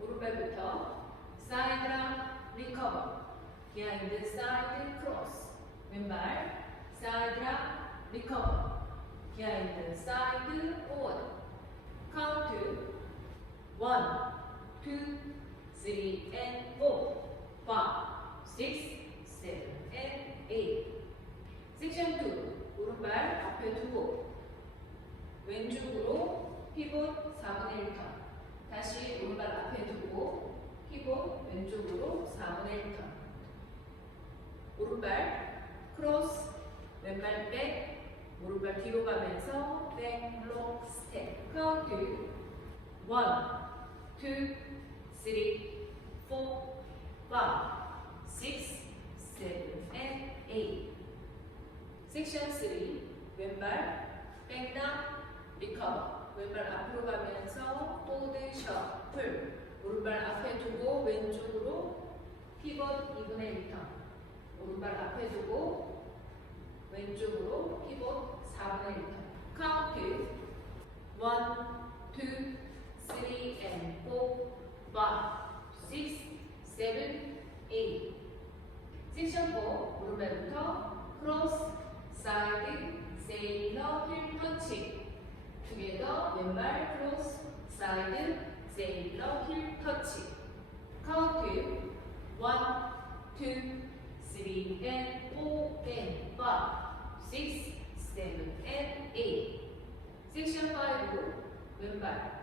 오른발부터 사이드락 리커버, 비하인드 사이드 크로스, 왼발 사이드락 리커버, 비하인드 사이드 오원. 카운트 1, 2, 3 and 4, 5, 6, 7 and 8. 섹션 2, 오른발 앞에 두고 왼쪽으로 피봇 4분의 1턴. 다시 오른발 앞에 두고 피봇 왼쪽으로 4분의 1턴. 오른발 크로스, 왼발 백, 오른발 뒤로 가면서 백, 록, 스텝. 카운트 1, 2, 3, 4, 5, 6, 7 and 8. 섹션 3, 왼발 백락 리커버, 왼발 앞으로 가면서 포드 셔플, 오른발 앞에 두고 왼쪽으로 피벗 2분의 1턴, 오른발 앞에 두고 왼쪽으로 피벗 4분의 1턴. 카운트 1, 2, 3 and 4, 5, 6, 7, 8. 섹션 4, 오른발부터 크로스, 사이드, 세일러, 힐 터치. 투게더, 왼발 크로스, 사이드, 세일러, 힐 터치. 카운트 1, 2, 3 and 4 and 5, 6, 7 and 8. 섹션 5, 왼발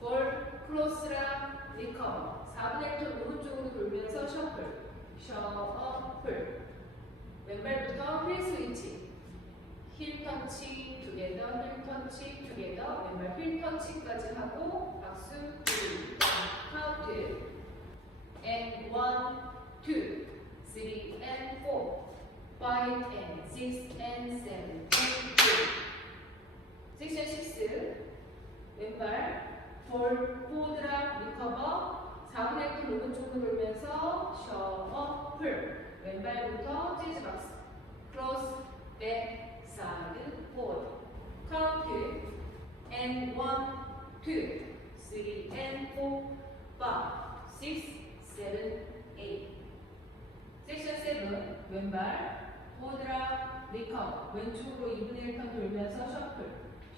볼, 크로스랑 리커버, 4분의 1턴 오른쪽으로 돌면서 셔플, 셔플. 왼발부터 휠 스위치, 힐 터치, 투게더, 힐 터치, 투게더, 왼발 휠 터치까지 하고 박수 2, 카운트 and 1, 2, 3 and 4, 5 and 6 and 7 and 8. 섹션 6, 왼발 볼, 포드락, 리커버, 4분의 1턴 오른쪽으로 돌면서 셔플. 왼발부터 재즈 박스, 크로스, 백, 사이드, 포드. 카운트 and 1, 2, 3 and 4, 5, 6, 7, 8. 섹션 7, 왼발 포드락, 리커버, 왼쪽으로 2분의 1턴 돌면서 셔플,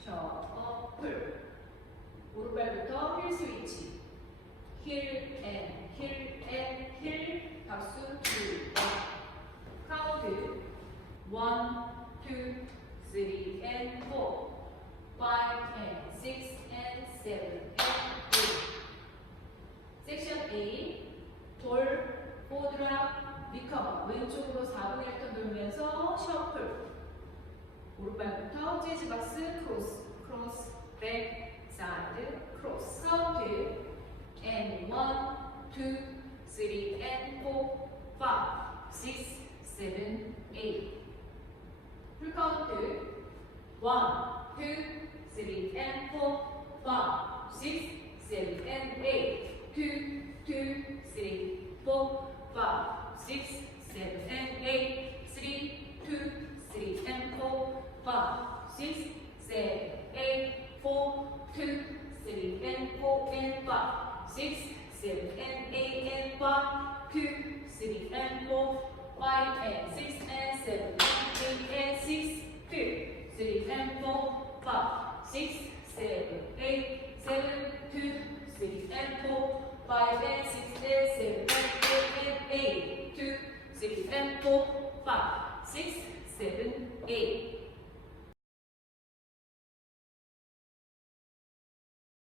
셔플. 오른발부터 힐 스위치, 힐 앤, 힐 앤, 힐, 박수 2, 카운트 1, 2, 3 and 4, 5 and 6 and 7 and 8. 섹션 8, 돌, 포드락, 리커버, 왼쪽으로 4분의 1턴 돌면서 셔플. 오른발부터 재즈 박스, 크로스, 크로스, 백, 사이드, 크로스. 카운트 1, and 1, 2, 3 and 4, 5, 6, 7, 8. 풀 카운트 1, 2, 3 and 4, 5, 6, 7 and 8. 2, 2, 3, 4, 5, 6, 7 and 8. 3, 2, 3 and 4, 5, 6, 7, 8. 4, 2, 3 and 4 and 5, 6, 7 and 8 and 1, 2, 3 and 4, 5 and 6 and 7 and 8 and 6, 2, 3 and 4, 5, 6, 7, 8, 7, 2, 3 and 4, 5 and 6 and 7 and 8 and 8, 2, 3 and 4, 5, 6, 7, 8.